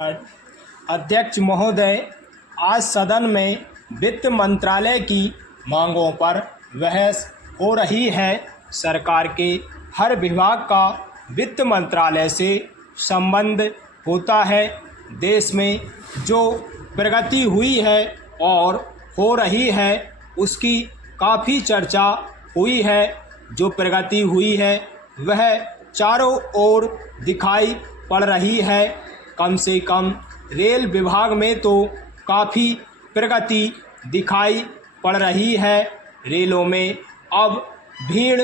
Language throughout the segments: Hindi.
अध्यक्ष महोदय, आज सदन में वित्त मंत्रालय की मांगों पर बहस हो रही है। सरकार के हर विभाग का वित्त मंत्रालय से संबंध होता है। देश में जो प्रगति हुई है और हो रही है उसकी काफ़ी चर्चा हुई है। जो प्रगति हुई है वह चारों ओर दिखाई पड़ रही है। कम से कम रेल विभाग में तो काफ़ी प्रगति दिखाई पड़ रही है। रेलों में अब भीड़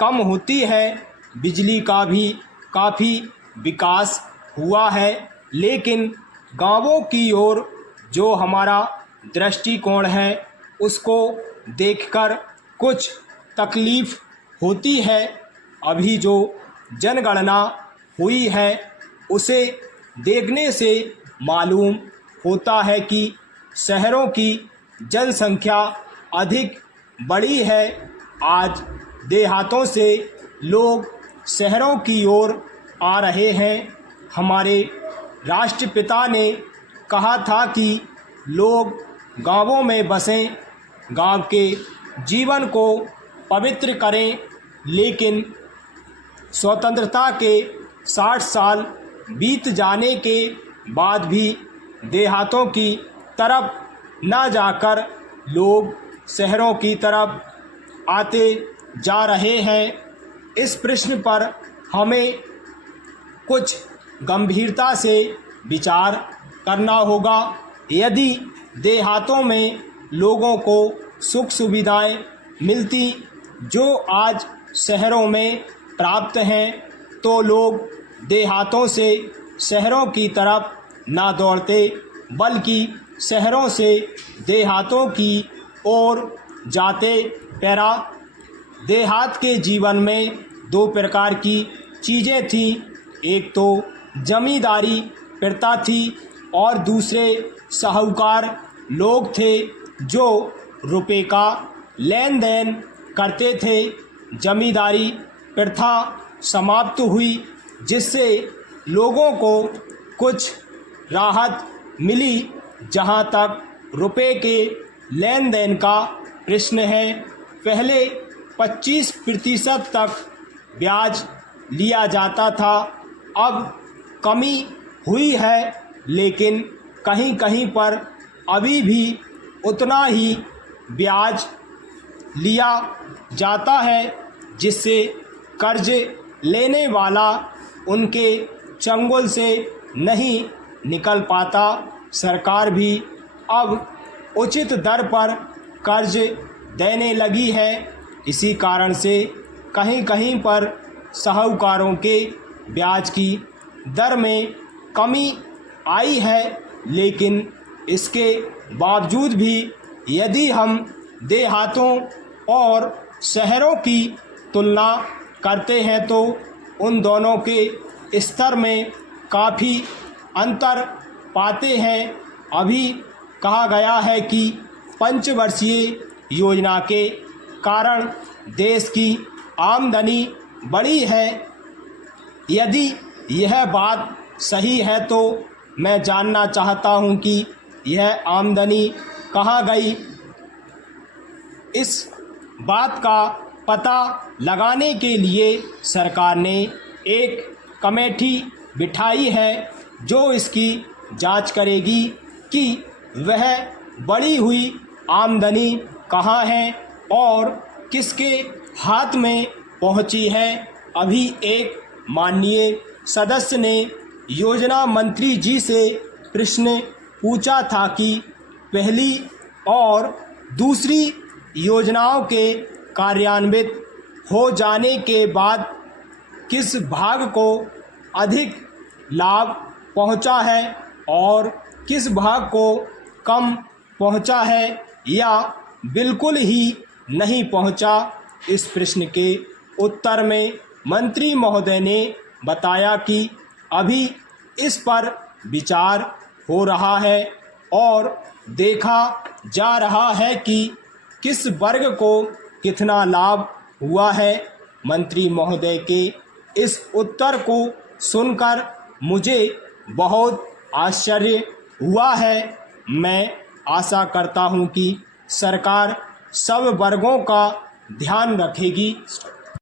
कम होती है। बिजली का भी काफ़ी विकास हुआ है। लेकिन गांवों की ओर जो हमारा दृष्टिकोण है उसको देखकर कुछ तकलीफ़ होती है। अभी जो जनगणना हुई है उसे देखने से मालूम होता है कि शहरों की जनसंख्या अधिक बढ़ी है। आज देहातों से लोग शहरों की ओर आ रहे हैं। हमारे राष्ट्रपिता ने कहा था कि लोग गांवों में बसें, गांव के जीवन को पवित्र करें। लेकिन स्वतंत्रता के 60 साल बीत जाने के बाद भी देहातों की तरफ न जाकर लोग शहरों की तरफ आते जा रहे हैं। इस प्रश्न पर हमें कुछ गंभीरता से विचार करना होगा। यदि देहातों में लोगों को सुख सुविधाएं मिलती जो आज शहरों में प्राप्त हैं तो लोग देहातों से शहरों की तरफ ना दौड़ते बल्कि शहरों से देहातों की ओर जाते। देहात के जीवन में दो प्रकार की चीज़ें थीं। एक तो जमींदारी प्रथा थी और दूसरे साहूकार लोग थे जो रुपए का लेन देन करते थे। जमींदारी प्रथा समाप्त हुई जिससे लोगों को कुछ राहत मिली। जहां तक रुपए के लेन देन का प्रश्न है, पहले 25% तक ब्याज लिया जाता था। अब कमी हुई है लेकिन कहीं कहीं पर अभी भी उतना ही ब्याज लिया जाता है जिससे कर्ज लेने वाला उनके चंगुल से नहीं निकल पाता। सरकार भी अब उचित दर पर कर्ज देने लगी है। इसी कारण से कहीं कहीं पर साहूकारों के ब्याज की दर में कमी आई है। लेकिन इसके बावजूद भी यदि हम देहातों और शहरों की तुलना करते हैं तो उन दोनों के स्तर में काफ़ी अंतर पाते हैं। अभी कहा गया है कि पंचवर्षीय योजना के कारण देश की आमदनी बढ़ी है। यदि यह बात सही है तो मैं जानना चाहता हूं कि यह आमदनी कहाँ गई। इस बात का पता लगाने के लिए सरकार ने एक कमेटी बिठाई है जो इसकी जांच करेगी कि वह बढ़ी हुई आमदनी कहाँ है और किसके हाथ में पहुँची है। अभी एक माननीय सदस्य ने योजना मंत्री जी से प्रश्न पूछा था कि पहली और दूसरी योजनाओं के कार्यान्वित हो जाने के बाद किस भाग को अधिक लाभ पहुंचा है और किस भाग को कम पहुंचा है या बिल्कुल ही नहीं पहुंचा। इस प्रश्न के उत्तर में मंत्री महोदय ने बताया कि अभी इस पर विचार हो रहा है और देखा जा रहा है कि किस वर्ग को कितना लाभ हुआ है। मंत्री महोदय के इस उत्तर को सुनकर मुझे बहुत आश्चर्य हुआ है। मैं आशा करता हूं कि सरकार सब वर्गों का ध्यान रखेगी।